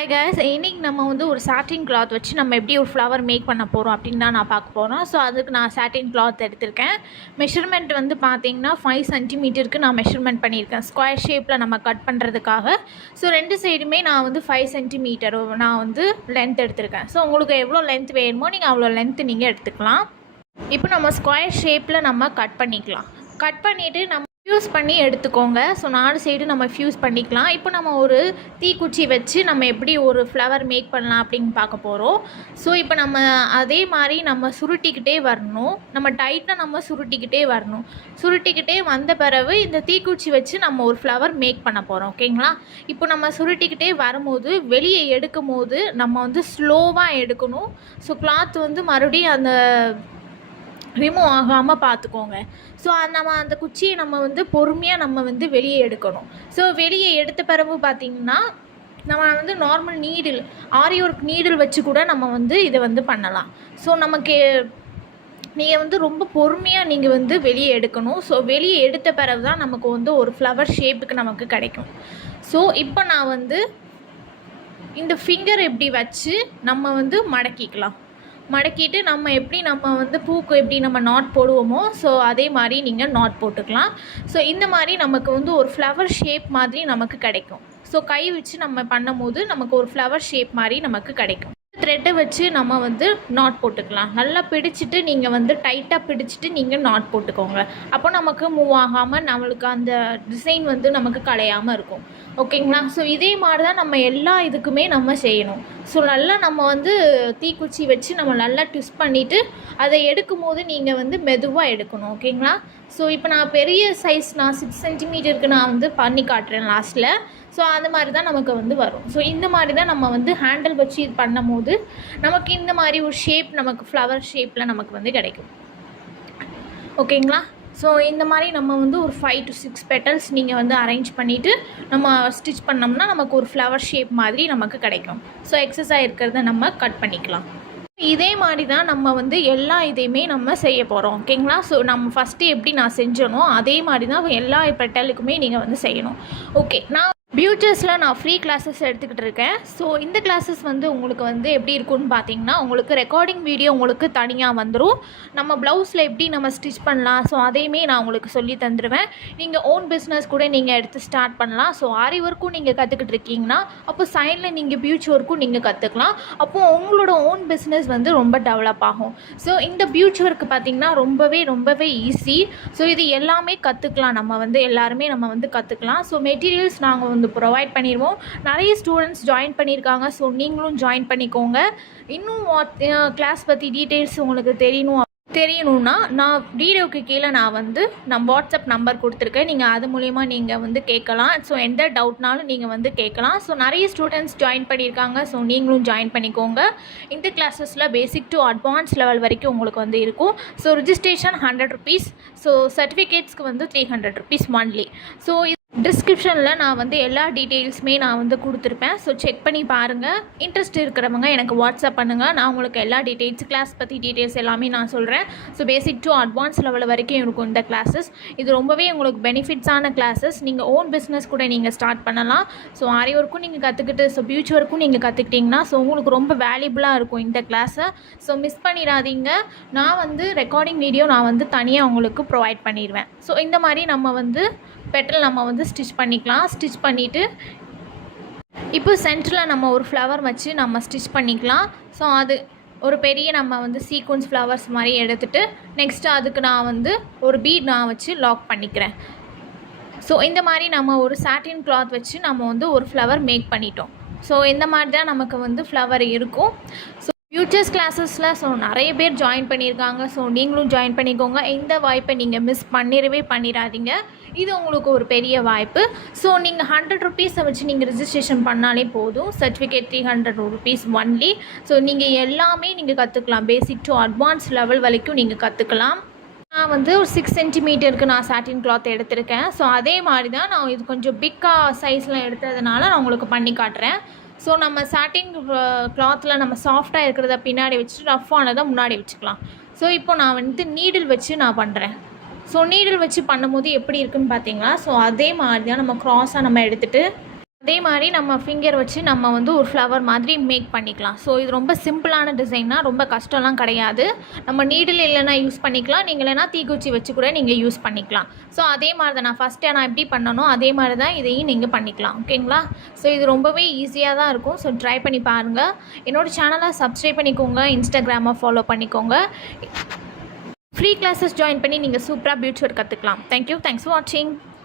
Hi guys, இன்னைக்கு நம்ம வந்து ஒரு சாட்டின் கிளாத் வச்சு நம்ம எப்படி ஒரு ஃப்ளவர் மேக் பண்ண போகிறோம் அப்படின்னு தான் நான் பார்க்க போகிறோம். ஸோ அதுக்கு நான் சாட்டின் கிளாத் எடுத்திருக்கேன். மெஷர்மெண்ட் வந்து பார்த்தீங்கன்னா 5 சென்டிமீட்டருக்கு நான் மெஷர்மெண்ட் பண்ணியிருக்கேன் ஸ்கொயர் ஷேப்பில் நம்ம கட் பண்ணுறதுக்காக. ஸோ ரெண்டு சைடுமே நான் வந்து 5 சென்டிமீட்டர் நான் வந்து லென்த் எடுத்திருக்கேன். ஸோ உங்களுக்கு எவ்வளோ லென்த் வேணுமோ நீங்கள் அவ்வளோ லென்த்து நீங்கள் எடுத்துக்கலாம். இப்போ நம்ம ஸ்கொயர் ஷேப்பில் நம்ம கட் பண்ணிக்கலாம். கட் பண்ணிவிட்டு நம்ம ஃப்யூஸ் பண்ணி எடுத்துக்கோங்க. ஸோ 4 சைடு நம்ம ஃப்யூஸ் பண்ணிக்கலாம். இப்போ நம்ம ஒரு தீக்குச்சி வச்சு நம்ம எப்படி ஒரு ஃப்ளவர் மேக் பண்ணலாம் அப்படின்னு பார்க்க போகிறோம். ஸோ இப்போ நம்ம அதே மாதிரி நம்ம சுருட்டிக்கிட்டே வரணும். நம்ம டைட்டாக நம்ம சுருட்டிக்கிட்டே வரணும். சுருட்டிக்கிட்டே வந்த பிறகு இந்த தீக்குச்சி வச்சு நம்ம ஒரு ஃப்ளவர் மேக் பண்ண போகிறோம். ஓகேங்களா? இப்போ நம்ம சுருட்டிக்கிட்டே வரும்போது வெளியே எடுக்கும் போது நம்ம வந்து ஸ்லோவாக எடுக்கணும். ஸோ கிளாத் வந்து மறுபடியும் அந்த ரிமூவ் ஆகாமல் பார்த்துக்கோங்க. ஸோ நம்ம அந்த குச்சியை நம்ம வந்து பொறுமையாக நம்ம வந்து வெளியே எடுக்கணும். ஸோ வெளியே எடுத்த பிறகு பார்த்திங்கன்னா நம்ம வந்து நார்மல் நீடில் ஆரி ஒர்க் நீடில் வச்சு கூட நம்ம வந்து இதை வந்து பண்ணலாம். ஸோ நமக்கு நீங்கள் வந்து ரொம்ப பொறுமையாக நீங்கள் வந்து வெளியே எடுக்கணும். ஸோ வெளியே எடுத்த பிறகு தான் நமக்கு வந்து ஒரு ஃப்ளவர் ஷேப்புக்கு நமக்கு கிடைக்கும். ஸோ இப்போ நான் வந்து இந்த ஃபிங்கர் எப்படி வச்சு நம்ம வந்து மடக்கிக்கலாம். மடக்கிட்டு நம்ம எப்படி நம்ம வந்து பூக்கு எப்படி நம்ம நாட் போடுவோமோ ஸோ அதே மாதிரி நீங்கள் நாட் போட்டுக்கலாம். ஸோ இந்த மாதிரி நமக்கு வந்து ஒரு ஃப்ளவர் ஷேப் மாதிரி நமக்கு கிடைக்கும். ஸோ கை வச்சு நம்ம பண்ணும்போது நமக்கு ஒரு ஃப்ளவர் ஷேப் மாதிரி நமக்கு கிடைக்கும். த்ரெட்டை வச்சு நம்ம வந்து நாட் போட்டுக்கலாம். நல்லா பிடிச்சிட்டு நீங்கள் வந்து டைட்டாக பிடிச்சிட்டு நீங்கள் நாட் போட்டுக்கோங்க. அப்போ நமக்கு மூவ் ஆகாமல் நம்மளுக்கு அந்த டிசைன் வந்து நமக்கு கலையாமல் இருக்கும். ஓகேங்களா? ஸோ இதே மாதிரி தான் நம்ம எல்லா இதுக்குமே நம்ம செய்யணும். ஸோ நல்லா நம்ம வந்து தீக்குச்சி வச்சு நம்ம நல்லா ட்விஸ்ட் பண்ணிவிட்டு அதை எடுக்கும் போது நீங்கள் வந்து மெதுவாக எடுக்கணும். ஓகேங்களா? ஸோ இப்போ நான் பெரிய சைஸ் நான் 6 சென்டிமீட்டருக்கு நான் வந்து பண்ணி காட்டுறேன் லாஸ்ட்டில். ஸோ அது மாதிரி தான் நமக்கு வந்து வரும். ஸோ இந்த மாதிரி தான் நம்ம வந்து ஹேண்டில் வச்சு இது பண்ணும் போது நமக்கு இந்த மாதிரி ஒரு ஷேப் நமக்கு ஃப்ளவர் ஷேப்பில் நமக்கு வந்து கிடைக்கும். ஓகேங்களா? ஸோ இந்த மாதிரி நம்ம வந்து ஒரு 5 to 6 பெட்டல்ஸ் நீங்கள் வந்து அரேஞ்ச் பண்ணிவிட்டு நம்ம ஸ்டிச் பண்ணோம்னா நமக்கு ஒரு ஃப்ளவர் ஷேப் மாதிரி நமக்கு கிடைக்கும். ஸோ எக்ஸஸாக இருக்கிறத நம்ம கட் பண்ணிக்கலாம். இதே மாதிரி தான் நம்ம வந்து எல்லா இதையுமே நம்ம செய்ய போகிறோம். ஓகேங்களா? ஸோ நம்ம ஃபஸ்ட்டு எப்படி நான் செஞ்சனோ அதே மாதிரி தான் எல்லா பெட்டலுக்குமே நீங்கள் வந்து செய்யணும். ஓகே, நான் பியூச்சர்ஸில் நான் ஃப்ரீ கிளாஸஸ் எடுத்துக்கிட்டு இருக்கேன். ஸோ இந்த கிளாஸஸ் வந்து உங்களுக்கு வந்து எப்படி இருக்குன்னு பார்த்தீங்கன்னா உங்களுக்கு ரெக்கார்டிங் வீடியோ உங்களுக்கு தனியாக வந்துடும். நம்ம ப்ளவுஸில் எப்படி நம்ம ஸ்டிச் பண்ணலாம் ஸோ அதையுமே நான் உங்களுக்கு சொல்லி தந்துடுவேன். நீங்கள் ஓன் பிஸ்னஸ் கூட நீங்கள் எடுத்து ஸ்டார்ட் பண்ணலாம். ஸோ ஆரி ஒர்க்கும் நீங்கள் கற்றுக்கிட்டு இருக்கீங்கன்னா அப்போ சைடில் நீங்கள் பியூச் ஒர்க்கும் நீங்கள் கற்றுக்கலாம். அப்போது உங்களோட ஓன் பிஸ்னஸ் வந்து ரொம்ப டெவலப் ஆகும். ஸோ இந்த பியூச் ஒர்க்கு பார்த்திங்கன்னா ரொம்பவே ஈஸி. ஸோ இது எல்லாமே கற்றுக்கலாம். நம்ம வந்து எல்லாருமே நம்ம வந்து கற்றுக்கலாம். ஸோ மெட்டீரியல்ஸ் நாங்கள் வந்து ப்ரொவைட் பண்ணிடுவோம். நிறைய ஸ்டூடெண்ட்ஸ் ஜாயின் பண்ணியிருக்காங்க. ஸோ நீங்களும் ஜாயின் பண்ணிக்கோங்க. இன்னும் கிளாஸ் பற்றி டீட்டெயில்ஸ் உங்களுக்கு தெரியணும்னா நான் வீடியோவுக்கு கீழே நான் வந்து வாட்ஸ்அப் நம்பர் கொடுத்துருக்கேன். நீங்கள் அது மூலிமா நீங்கள் வந்து கேட்கலாம். ஸோ எந்த டவுட்னாலும் நீங்கள் வந்து கேட்கலாம். ஸோ நிறைய ஸ்டூடெண்ட்ஸ் ஜாயின் பண்ணியிருக்காங்க. ஸோ நீங்களும் ஜாயின் பண்ணிக்கோங்க. இந்த கிளாஸஸில் பேசிக் டு அட்வான்ஸ் லெவல் வரைக்கும் உங்களுக்கு வந்து இருக்கும். So registration 100 rupees. ஸோ சர்டிஃபிகேட்ஸ்க்கு வந்து 300 rupees ஒன்லி. ஸோ டிஸ்கிரிப்ஷனில் நான் வந்து எல்லா டீட்டெயில்ஸுமே நான் வந்து கொடுத்துருப்பேன். ஸோ செக் பண்ணி பாருங்கள். இன்ட்ரெஸ்ட் இருக்கிறவங்க எனக்கு வாட்ஸ்அப் பண்ணுங்கள். நான் உங்களுக்கு எல்லா டீட்டெயில்ஸ் கிளாஸ் பற்றி டீட்டெயில்ஸ் எல்லாமே நான் சொல்கிறேன். So basic to advance level வரைக்கும் இருக்கும் இந்த கிளாஸஸ். இது ரொம்பவே உங்களுக்கு பெனிஃபிட்ஸான கிளாஸஸ். நீங்கள் ஓன் பிஸ்னஸ் கூட நீங்கள் ஸ்டார்ட் பண்ணலாம். ஸோ ஆரி ஒர்க்கும் நீங்கள் கற்றுக்கிட்டு ஸோ பியூச் ஒர்க்கும் நீங்கள் கற்றுக்கிட்டிங்கன்னா ஸோ உங்களுக்கு ரொம்ப வேல்யூபுளாக இருக்கும் இந்த கிளாஸை. ஸோ மிஸ் பண்ணிடாதீங்க. நான் வந்து ரெக்கார்டிங் வீடியோ நான் வந்து தனியாக உங்களுக்கு ப்ரொவைட் பண்ணிடுவேன். ஸோ இந்த மாதிரி நம்ம வந்து பெட்டல் நம்ம வந்து ஸ்டிச் பண்ணிக்கலாம். ஸ்டிச் பண்ணிவிட்டு இப்போ சென்டரில் நம்ம ஒரு ஃப்ளவர் வச்சு நம்ம ஸ்டிச் பண்ணிக்கலாம். ஸோ அது ஒரு பெரிய நம்ம வந்து சீக்வன்ஸ் ஃப்ளவர்ஸ் மாதிரி எடுத்துகிட்டு நெக்ஸ்ட்டு அதுக்கு நான் வந்து ஒரு பீட் நான் வச்சு லாக் பண்ணிக்கிறேன். ஸோ இந்த மாதிரி நம்ம ஒரு சாட்டின் கிளாத் வச்சு நம்ம வந்து ஒரு ஃப்ளவர் மேக் பண்ணிட்டோம். ஸோ இந்த மாதிரி தான் நமக்கு வந்து ஃப்ளவர் இருக்கும். ஸோ ஃபியூச்சர்ஸ் கிளாஸஸில் ஸோ நிறைய பேர் ஜாயின் பண்ணியிருக்காங்க. ஸோ நீங்களும் ஜாயின் பண்ணிக்கோங்க. இந்த வாய்ப்பை நீங்கள் மிஸ் பண்ணிடாதீங்க. இது உங்களுக்கு ஒரு பெரிய வாய்ப்பு. ஸோ நீங்கள் 100 rupees வச்சு நீங்கள் ரிஜிஸ்ட்ரேஷன் பண்ணாலே போதும். Certificate 300 rupees only. ஸோ நீங்கள் எல்லாமே நீங்கள் கற்றுக்கலாம். பேசிக் டு அட்வான்ஸ் லெவல் வரைக்கும் நீங்கள் கற்றுக்கலாம். நான் வந்து ஒரு 6 சென்டிமீட்டருக்கு நான் சாட்டின் கிளாத் எடுத்திருக்கேன். ஸோ அதே மாதிரி தான் நான் இது கொஞ்சம் பிக்காக சைஸில் எடுத்ததுனால நான் உங்களுக்கு பண்ணி காட்டுறேன். ஸோ நம்ம சாட்டின் கிளாத்தில் நம்ம சாஃப்டாக இருக்கிறத பின்னாடி வச்சுட்டு ரஃப்பானதை முன்னாடி வச்சுக்கலாம். ஸோ இப்போ நான் வந்து நீடில் வச்சு நான் பண்ணுறேன். ஸோ நீடில் வச்சு பண்ணும்போது எப்படி இருக்குன்னு பார்த்தீங்களா? ஸோ அதே மாதிரி தான் நம்ம க்ராஸாக நம்ம எடுத்துகிட்டு அதே மாதிரி நம்ம ஃபிங்கர் வச்சு நம்ம வந்து ஒரு ஃப்ளவர் மாதிரி மேக் பண்ணிக்கலாம். ஸோ இது ரொம்ப சிம்பிளான டிசைன்னா, ரொம்ப கஷ்டம்லாம் கிடையாது. நம்ம நீடில் இல்லைன்னா யூஸ் பண்ணிக்கலாம், நீங்கள் இல்லைனா தீக்குச்சி வச்சு கூட நீங்கள் யூஸ் பண்ணிக்கலாம். ஸோ அதே மாதிரி தான் நான் எப்படி பண்ணனோ அதே மாதிரி தான் இதையும் நீங்கள் பண்ணிக்கலாம். ஓகேங்களா? ஸோ இது ரொம்பவே ஈஸியாக தான் இருக்கும். ஸோ ட்ரை பண்ணி பாருங்கள். என்னோடய சேனலை சப்ஸ்கிரைப் பண்ணிக்கோங்க, இன்ஸ்டாகிராமை ஃபாலோ பண்ணிக்கோங்க. ஃப்ரீ கிளாஸஸ் ஜாயின் பண்ணி நீங்கள் சூப்பராக பியூட்டி ஒர்க் கற்றுக்கலாம். தேங்க்யூ. தேங்க்ஸ் ஃபார் வாட்சிங்.